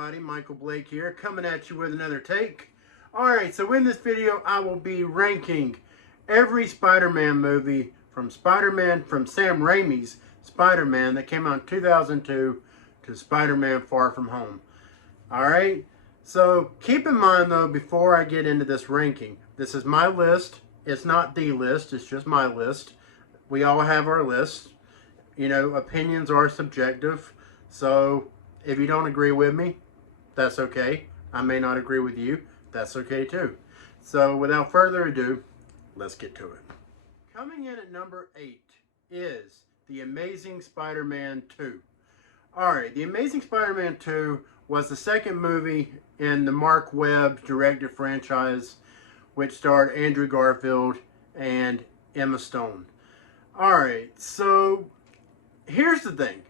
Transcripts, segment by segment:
everybody, Michael Blake here, coming at you with another take. Alright, so in this video I will be ranking every Spider-Man movie from Sam Raimi's Spider-Man that came out in 2002 to Spider-Man Far From Home. Alright, so keep in mind though, before I get into this ranking, this is my list. It's not the list, it's just my list. We all have our lists. You know, opinions are subjective, so if you don't agree with me, that's okay. I may not agree with you. That's okay too. So without further ado, let's get to it. Coming in at number 8 is The Amazing Spider-Man 2. Alright, The Amazing Spider-Man 2 was the second movie in the Mark Webb directed franchise, which starred Andrew Garfield and Emma Stone. Alright, so here's the thing.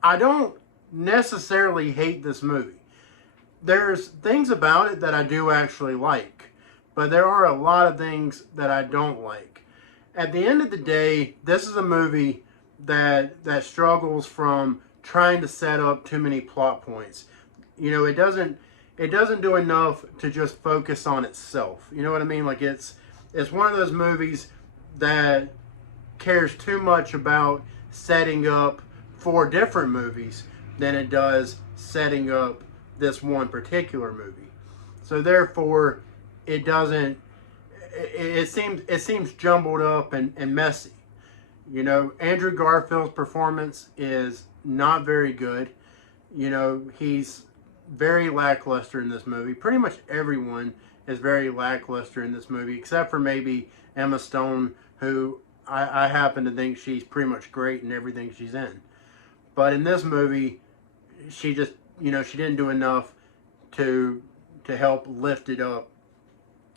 I don't necessarily hate this movie. There's things about it that I do actually like, but there are a lot of things that I don't like. At the end of the day, this is a movie that struggles from trying to set up too many plot points. You know, it doesn't do enough to just focus on itself. You know what I mean? Like it's one of those movies that cares too much about setting up 4 different movies than it does setting up this one particular movie. So therefore, it seems jumbled up and messy. You know, Andrew Garfield's performance is not very good. You know, he's very lackluster in this movie. Pretty much everyone is very lackluster in this movie, except for maybe Emma Stone, who I happen to think she's pretty much great in everything she's in. But in this movie, she just, you know, she didn't do enough to help lift it up.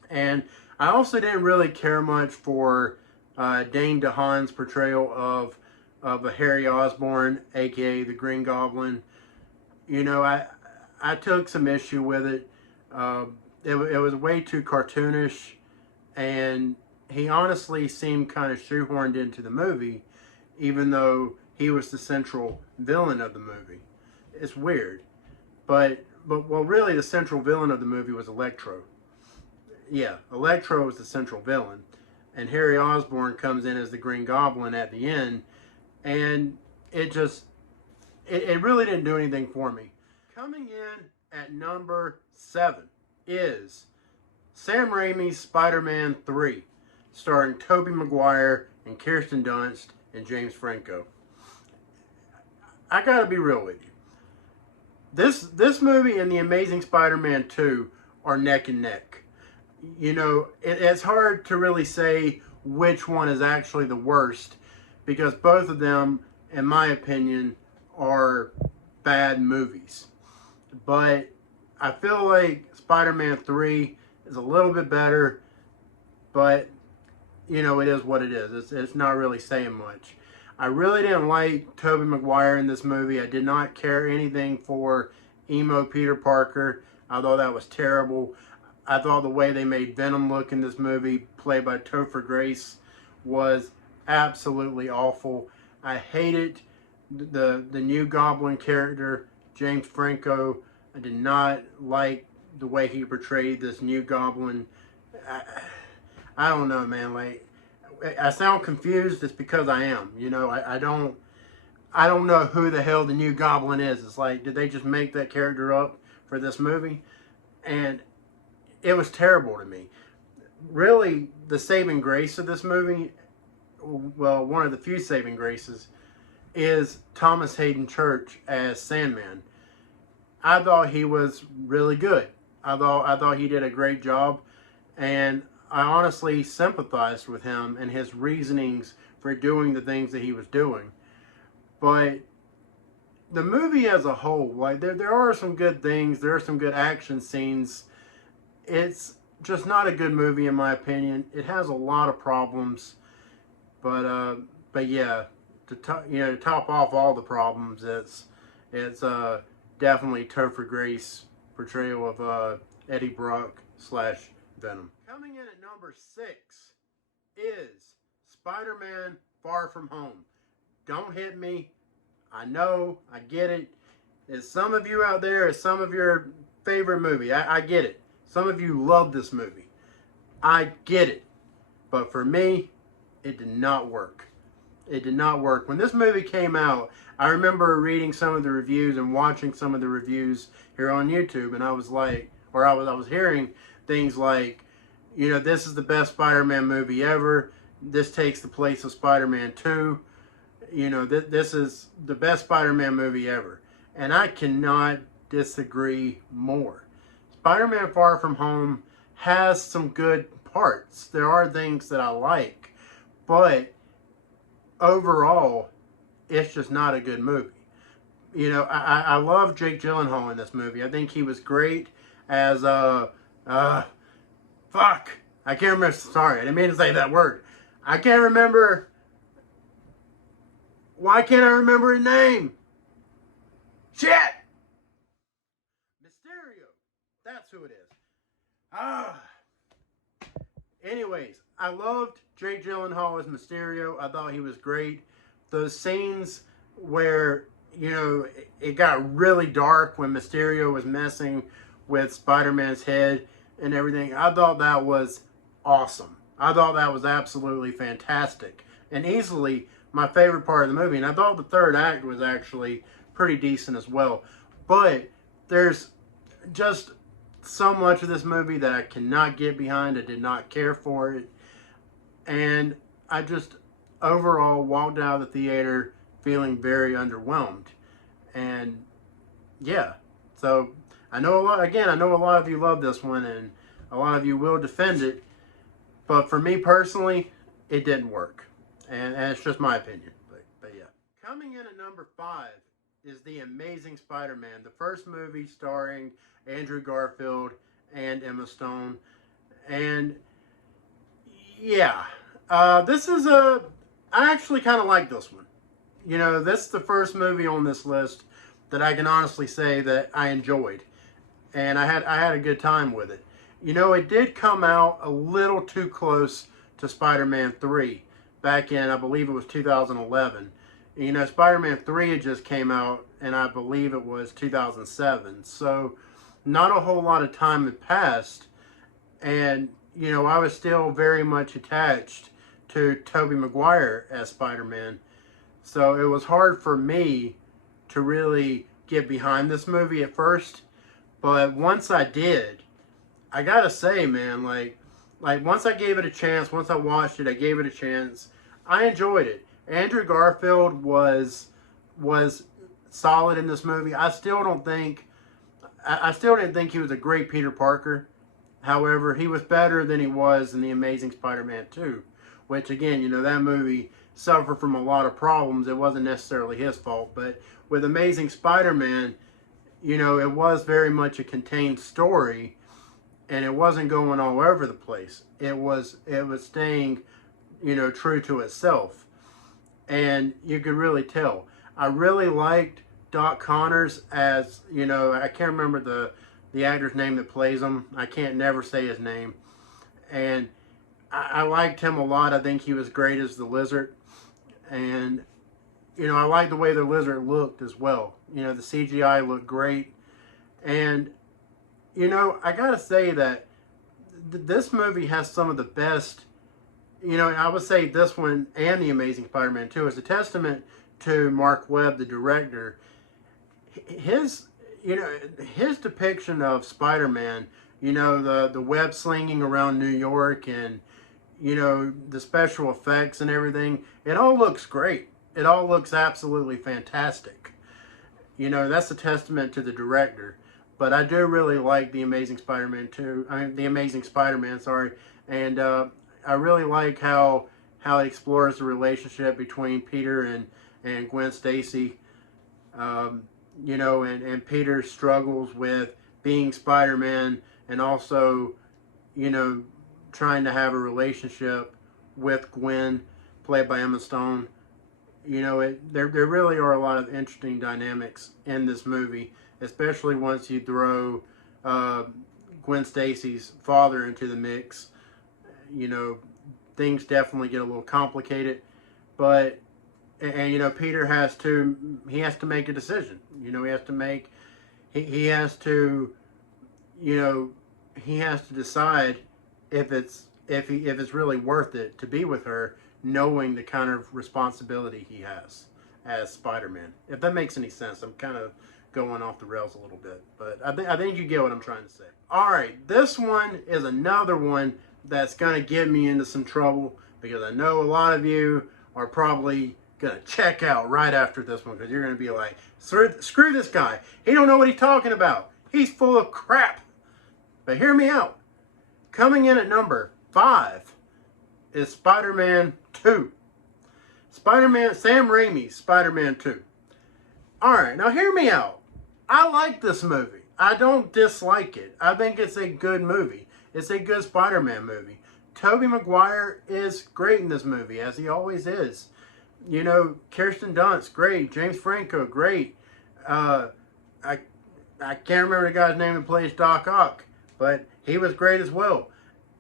And I also didn't really care much for Dane DeHaan's portrayal of Harry Osborn, aka the Green Goblin. You know, I took some issue with it. It was way too cartoonish, and he honestly seemed kind of shoehorned into the movie, even though he was the central villain of the movie. It's weird. But well, really the central villain of the movie was Electro. Yeah, Electro was the central villain. And Harry Osborn comes in as the Green Goblin at the end. And it really didn't do anything for me. Coming in at number 7 is Sam Raimi's Spider-Man 3, starring Tobey Maguire and Kirsten Dunst and James Franco. I gotta be real with you. This movie and The Amazing Spider-Man 2 are neck and neck. You know, it's hard to really say which one is actually the worst, because both of them, in my opinion, are bad movies. But I feel like Spider-Man 3 is a little bit better, but, you know, it is what it is. It's not really saying much. I really didn't like Tobey Maguire in this movie. I did not care anything for emo Peter Parker. I thought that was terrible. I thought the way they made Venom look in this movie, played by Topher Grace, was absolutely awful. I hated the new Goblin character, James Franco. I did not like the way he portrayed this new Goblin. I don't know, man. Like, I sound confused. It's because I am. You know, I don't know who the hell the new Goblin is. It's like, did they just make that character up for this movie? And it was terrible to me. Really, the saving grace of this movie, well, one of the few saving graces, is Thomas Hayden Church as Sandman. I thought he was really good. I thought he did a great job, and I honestly sympathized with him and his reasonings for doing the things that he was doing. But the movie as a whole, like there are some good things, there are some good action scenes. It's just not a good movie in my opinion. It has a lot of problems, but yeah, to top off all the problems, it's definitely Topher Grace portrayal of Eddie Brock / Venom. Coming in at number 6 is Spider-Man Far From Home. Don't hit me. I know, I get it. Is some of you out there, is some of your favorite movie. I get it. Some of you love this movie. I get it. But for me, it did not work. It did not work. When this movie came out, I remember reading some of the reviews and watching some of the reviews here on YouTube, and I was like, or I was hearing things like, you know, this is the best Spider-Man movie ever. This takes the place of Spider-Man 2. You know, this is the best Spider-Man movie ever. And I cannot disagree more. Spider-Man Far From Home has some good parts. There are things that I like, but overall, it's just not a good movie. You know, I love Jake Gyllenhaal in this movie. I think he was great as fuck. I can't remember. Sorry, I didn't mean to say that word. I can't remember. Why can't I remember his name? Shit! Mysterio. That's who it is. Ah. Anyways, I loved Jake Gyllenhaal as Mysterio. I thought he was great. Those scenes where, you know, it got really dark when Mysterio was messing with Spider-Man's head and everything. I thought that was awesome. I thought that was absolutely fantastic. And easily my favorite part of the movie. And I thought the third act was actually pretty decent as well. But there's just so much of this movie that I cannot get behind. I did not care for it. And I just overall walked out of the theater feeling very underwhelmed. And yeah, so I know a lot, again, I know a lot of you love this one and a lot of you will defend it. But for me personally, it didn't work. And it's just my opinion. But yeah. Coming in at number 5 is The Amazing Spider-Man, the first movie starring Andrew Garfield and Emma Stone. And yeah, this is I actually kind of like this one. You know, this is the first movie on this list that I can honestly say that I enjoyed. And I had a good time with it. You know, it did come out a little too close to Spider-Man 3 back in, I believe it was 2011. And, you know, Spider-Man 3 had just came out, and I believe it was 2007. So, not a whole lot of time had passed. And, you know, I was still very much attached to Tobey Maguire as Spider-Man. So, it was hard for me to really get behind this movie at first. But once I did, I gotta say, man, like once I gave it a chance, once I watched it, I gave it a chance. I enjoyed it. Andrew Garfield was solid in this movie. I still didn't think he was a great Peter Parker. However, he was better than he was in The Amazing Spider-Man 2, which again, you know, that movie suffered from a lot of problems. It wasn't necessarily his fault, but with Amazing Spider-Man, you know, it was very much a contained story. And it wasn't going all over the place. It was staying, you know, true to itself. And you could really tell. I really liked Doc Connors as, you know, I can't remember the actor's name that plays him. I can't never say his name. And I liked him a lot. I think he was great as the Lizard. And, you know, I liked the way the Lizard looked as well. You know, the CGI looked great. And you know, I gotta say that this movie has some of the best, you know, I would say this one and The Amazing Spider-Man 2 is a testament to Mark Webb, the director. His, you know, his depiction of Spider-Man, you know, the web slinging around New York and, you know, the special effects and everything, it all looks great. It all looks absolutely fantastic. You know, that's a testament to the director. But I do really like The Amazing Spider-Man 2. I mean, The Amazing Spider-Man, sorry. And I really like how it explores the relationship between Peter and Gwen Stacy. You know, and Peter struggles with being Spider-Man and also, you know, trying to have a relationship with Gwen, played by Emma Stone. You know, there really are a lot of interesting dynamics in this movie, especially once you throw Gwen Stacy's father into the mix. You know, things definitely get a little complicated. But, and you know, Peter has to make a decision. You know, he has to, you know, he has to decide if it's really worth it to be with her, knowing the kind of responsibility he has as Spider-Man. If that makes any sense, I'm kind of going off the rails a little bit, but I think you get what I'm trying to say. All right, this one is another one that's gonna get me into some trouble, because I know a lot of you are probably gonna check out right after this one, because you're gonna be like, screw this guy. He don't know what he's talking about. He's full of crap. But hear me out. Coming in at number 5 is Spider-Man 2. Sam Raimi's Spider-Man 2. Alright, now hear me out. I like this movie. I don't dislike it. I think it's a good movie. It's a good Spider-Man movie. Tobey Maguire is great in this movie, as he always is. You know, Kirsten Dunst, great. James Franco, great. I can't remember the guy's name that plays Doc Ock, but he was great as well.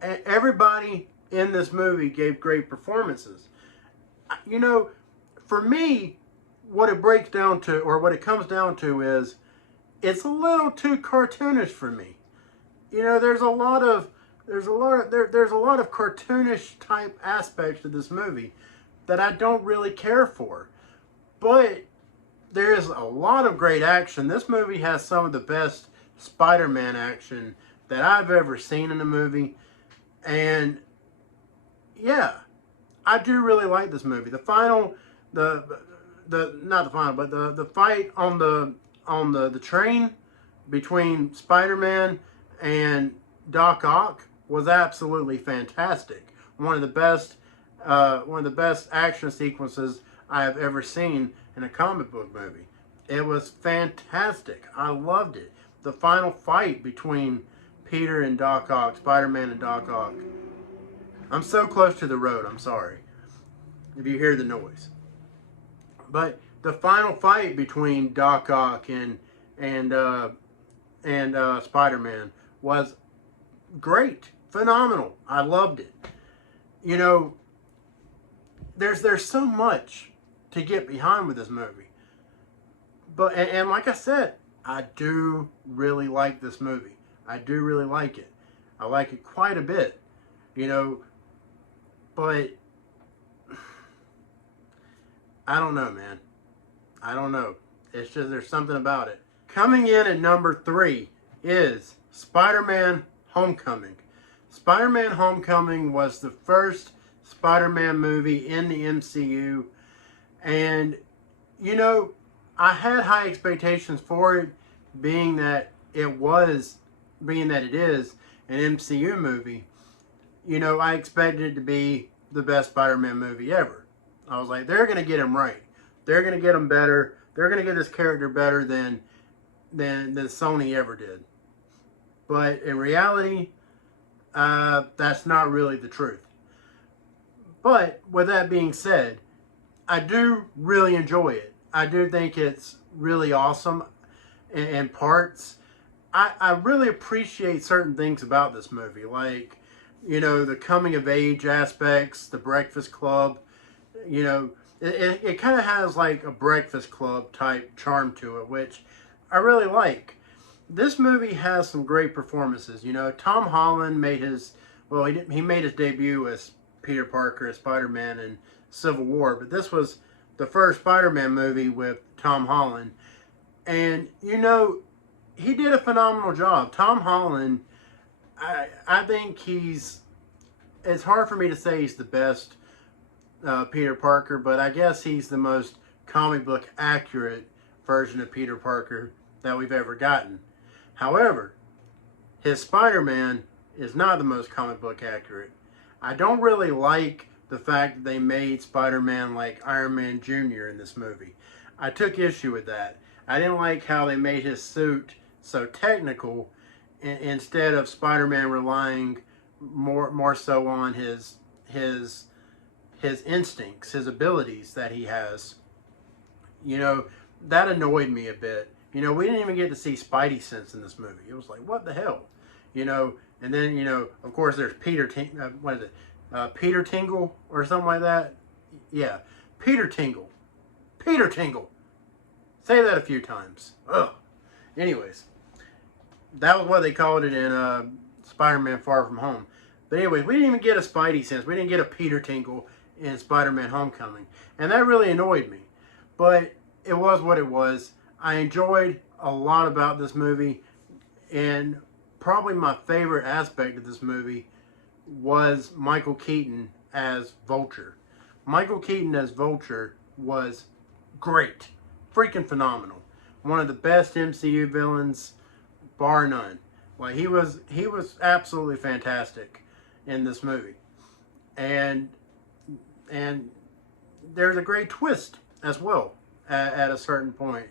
Everybody in this movie gave great performances. You know, for me, what it breaks down to, or what it comes down to, is it's a little too cartoonish for me. You know, there's a lot of cartoonish type aspects to this movie that I don't really care for. But there's a lot of great action. This movie has some of the best Spider-Man action that I've ever seen in a movie. And yeah, I do really like this movie. The fight on the train between Spider-Man and Doc Ock was absolutely fantastic. One of the best action sequences I have ever seen in a comic book movie. It was fantastic. I loved it. The final fight between Peter and Doc Ock, Spider-Man and Doc Ock. I'm so close to the road, I'm sorry if you hear the noise. But the final fight between Doc Ock and Spider-Man was great, phenomenal. I loved it. You know, there's so much to get behind with this movie. But and like I said, I do really like this movie. I do really like it. I like it quite a bit. You know, but I don't know, man. I don't know. It's just, there's something about it. Coming in at number 3 is Spider-Man Homecoming. Spider-Man Homecoming was the first Spider-Man movie in the MCU. And, you know, I had high expectations for it, being that it is an MCU movie. You know, I expected it to be the best Spider-Man movie ever. I was like, they're going to get him right. They're going to get him better. They're going to get this character better than Sony ever did. But in reality, that's not really the truth. But with that being said, I do really enjoy it. I do think it's really awesome in parts. I really appreciate certain things about this movie, like, you know, the coming of age aspects, the Breakfast Club. You know, it kind of has like a Breakfast Club type charm to it, which I really like. This movie has some great performances. You know, Tom Holland made he made his debut as Peter Parker, as Spider-Man in Civil War, but this was the first Spider-Man movie with Tom Holland. And, you know, he did a phenomenal job. Tom Holland, I think it's hard for me to say he's the best Peter Parker, but I guess he's the most comic book accurate version of Peter Parker that we've ever gotten. However, his Spider-Man is not the most comic book accurate. I don't really like the fact that they made Spider-Man like Iron Man Jr. in this movie. I took issue with that. I didn't like how they made his suit so technical instead of Spider-Man relying more so on his instincts, his abilities that he has. You know, that annoyed me a bit. You know, we didn't even get to see Spidey sense in this movie. It was like, what the hell? You know, and then, you know, of course there's Peter Tingle or something like that. Yeah, Peter Tingle. Peter Tingle. Say that a few times. Ugh. Anyways, that was what they called it in Spider-Man Far From Home. But anyways, we didn't even get a Spidey sense. We didn't get a Peter Tingle in Spider-Man Homecoming. And that really annoyed me. But it was what it was. I enjoyed a lot about this movie. And probably my favorite aspect of this movie was Michael Keaton as Vulture. Michael Keaton as Vulture was great. Freaking phenomenal. One of the best MCU villains, bar none. Like, he was absolutely fantastic in this movie. And there's a great twist as well at a certain point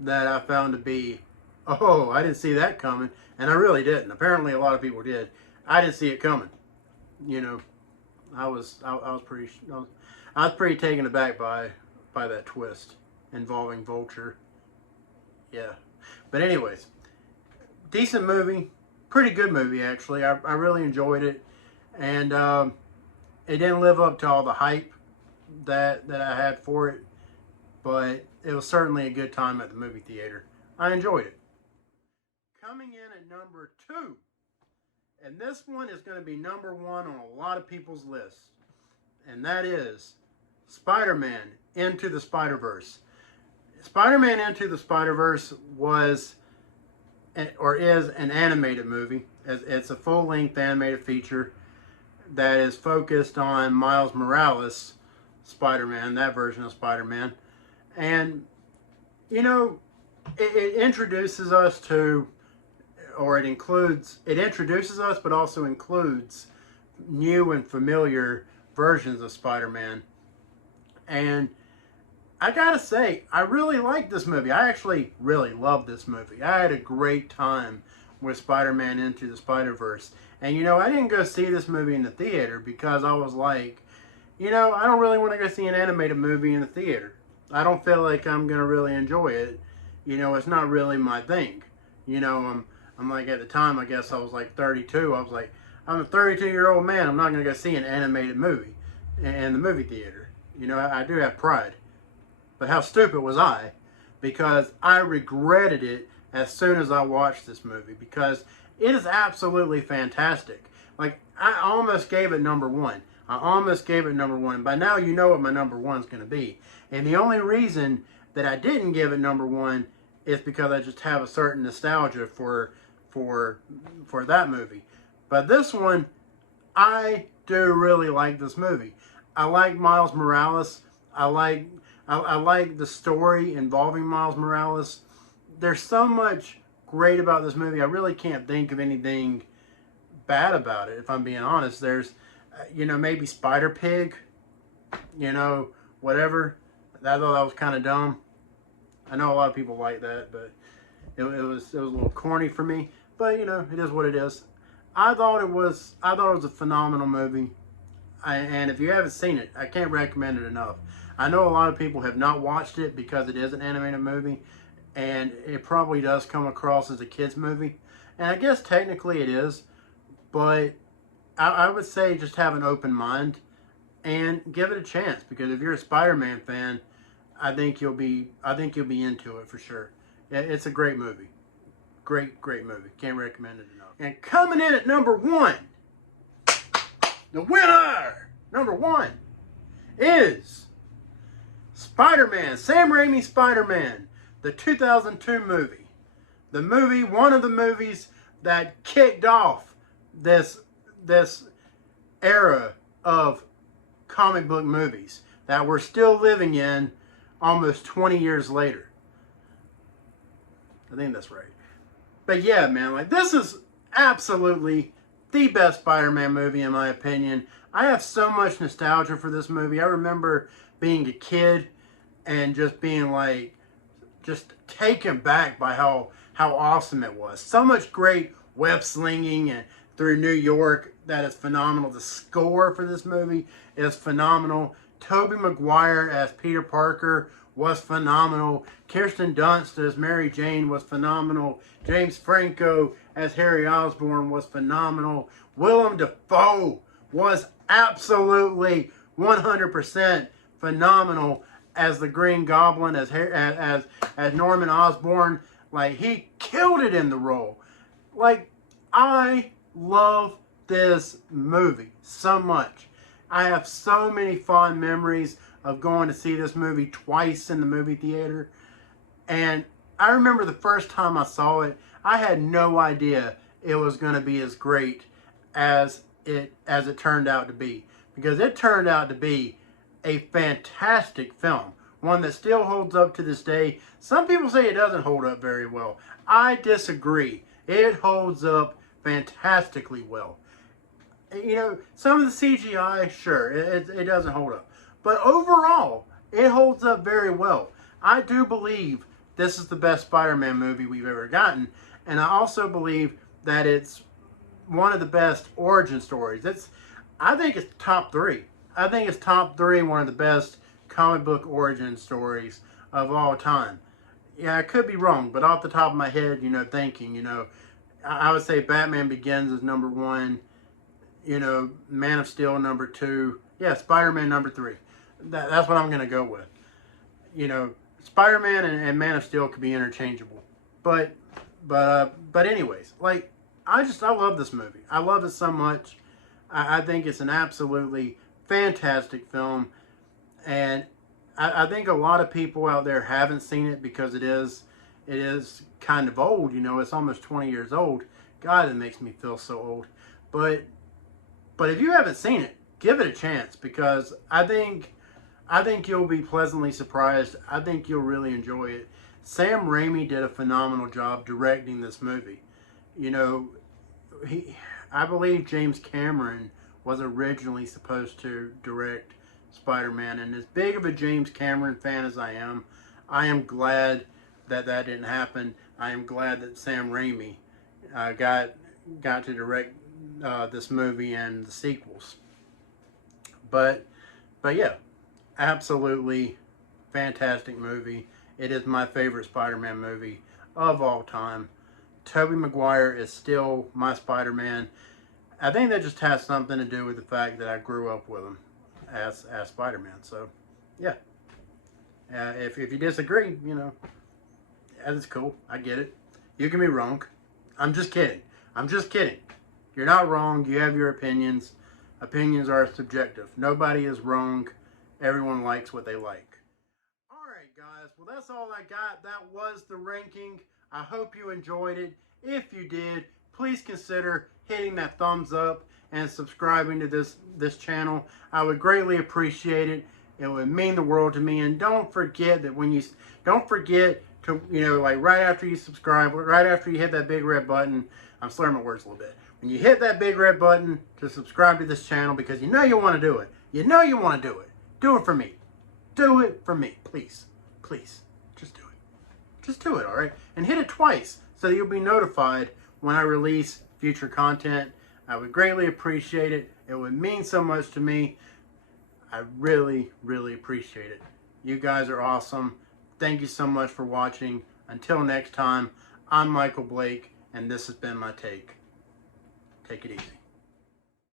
that I found to be, oh, I didn't see that coming. And I really didn't. Apparently a lot of people did. I didn't see it coming. You know, I was pretty taken aback by that twist involving Vulture. Yeah. But anyways, decent movie. Pretty good movie, actually. I really enjoyed it. And it didn't live up to all the hype that I had for it. But it was certainly a good time at the movie theater. I enjoyed it. Coming in at number 2. And this one is going to be number 1 on a lot of people's lists. And that is Spider-Man Into the Spider-Verse. Spider-Man Into the Spider-Verse was, or is, an animated movie. It's a full-length animated feature that is focused on Miles Morales, Spider-Man, that version of Spider-Man. And, you know, it introduces us to, or it introduces us, but also includes new and familiar versions of Spider-Man. And I gotta say, I really like this movie. I actually really love this movie. I had a great time with Spider-Man Into the Spider-Verse. And, you know, I didn't go see this movie in the theater because I was like, you know, I don't really want to go see an animated movie in the theater. I don't feel like I'm going to really enjoy it. You know, it's not really my thing. You know, I'm like, at the time, I guess I was like 32. I was like, I'm a 32-year-old man. I'm not going to go see an animated movie in the movie theater. You know, I do have pride. But how stupid was I? Because I regretted it as soon as I watched this movie. Because it is absolutely fantastic. Like, I almost gave it number 1. I almost gave it number 1. By now, you know what my number 1 is going to be. And the only reason that I didn't give it number 1 is because I just have a certain nostalgia for that movie. But this one, I do really like this movie. I like Miles Morales. I like the story involving Miles Morales. There's so much great about this movie. I really can't think of anything bad about it, if I'm being honest. There's, you know, maybe Spider-Pig, you know, whatever. I thought that was kind of dumb. I know a lot of people like that, but it was a little corny for me. But, you know, it is what it is. I thought it was a phenomenal movie. And if you haven't seen it, I can't recommend it enough. I know a lot of people have not watched it because it is an animated movie. And it probably does come across as a kid's movie. And I guess technically it is. But I would say just have an open mind and give it a chance. Because if you're a Spider-Man fan, I think you'll be into it for sure. It's a great movie. Great movie. Can't recommend it enough. And coming in at number 1, the winner, number 1, is Spider-Man, Sam Raimi's Spider-Man, the 2002 movie. The movie, one of the movies that kicked off this era of comic book movies that we're still living in almost 20 years later. I think that's right. But yeah, man, like, this is absolutely the best Spider-Man movie in my opinion. I have so much nostalgia for this movie. I remember being a kid and just being like, just taken back by how awesome it was. So much great web slinging and through New York that is phenomenal. The score for this movie is phenomenal. Tobey Maguire as Peter Parker was phenomenal. Kirsten Dunst as Mary Jane was phenomenal. James Franco as Harry Osborn was phenomenal. Willem Dafoe was absolutely 100% phenomenal as the Green Goblin, as Norman Osborn. Like, he killed it in the role. Like, I love this movie so much. I have so many fond memories of going to see this movie twice in the movie theater. And I remember the first time I saw it, I had no idea it was going to be as great as it turned out to be. Because it turned out to be a fantastic film. One that still holds up to this day. Some people say it doesn't hold up very well. I disagree. It holds up fantastically well. You know, some of the CGI, sure, it doesn't hold up. But overall, it holds up very well. I do believe this is the best Spider-Man movie we've ever gotten. And I also believe that it's one of the best origin stories. I think it's top 3. I think it's top 3, one of the best comic book origin stories of all time. Yeah, I could be wrong, but off the top of my head, you know, thinking, you know, I would say Batman Begins is number 1. You know, Man of Steel number 2. Yeah, Spider-Man number 3. That's what I'm going to go with. You know, Spider-Man and Man of Steel could be interchangeable. But anyways, like, I love this movie. I love it so much. I think it's an absolutely fantastic film. And I think a lot of people out there haven't seen it because it is kind of old. You know, it's almost 20 years old. God, it makes me feel so old. But if you haven't seen it, give it a chance, because I think you'll be pleasantly surprised. I think you'll really enjoy it. Sam Raimi did a phenomenal job directing this movie. You know, I believe James Cameron was originally supposed to direct Spider-Man, and as big of a James Cameron fan as I am glad that didn't happen. I am glad that Sam Raimi got to direct this movie and the sequels. But yeah, absolutely fantastic movie. It is my favorite Spider-Man movie of all time. Tobey Maguire is still my Spider-Man. I think that just has something to do with the fact that I grew up with him as Spider-Man. So, yeah. If you disagree, you know, that's cool. I get it. You can be wrong. I'm just kidding. I'm just kidding. You're not wrong. You have your opinions. Opinions are subjective. Nobody is wrong. Everyone likes what they like. Alright guys, well that's all I got. That was the ranking. I hope you enjoyed it. If you did, please consider hitting that thumbs up and subscribing to this channel. I would greatly appreciate it. It would mean the world to me. And don't forget that don't forget to, you know, like right after you subscribe, right after you hit that big red button, I'm slurring my words a little bit. When you hit that big red button to subscribe to this channel, because you know you want to do it. You know you want to do it. Do it for me. Do it for me. Please. Please. Just do it. Just do it, alright? And hit it twice so you'll be notified when I release future content. I would greatly appreciate it. It would mean so much to me. I really, really appreciate it. You guys are awesome. Thank you so much for watching. Until next time, I'm Michael Blake, and this has been my take. Take it easy.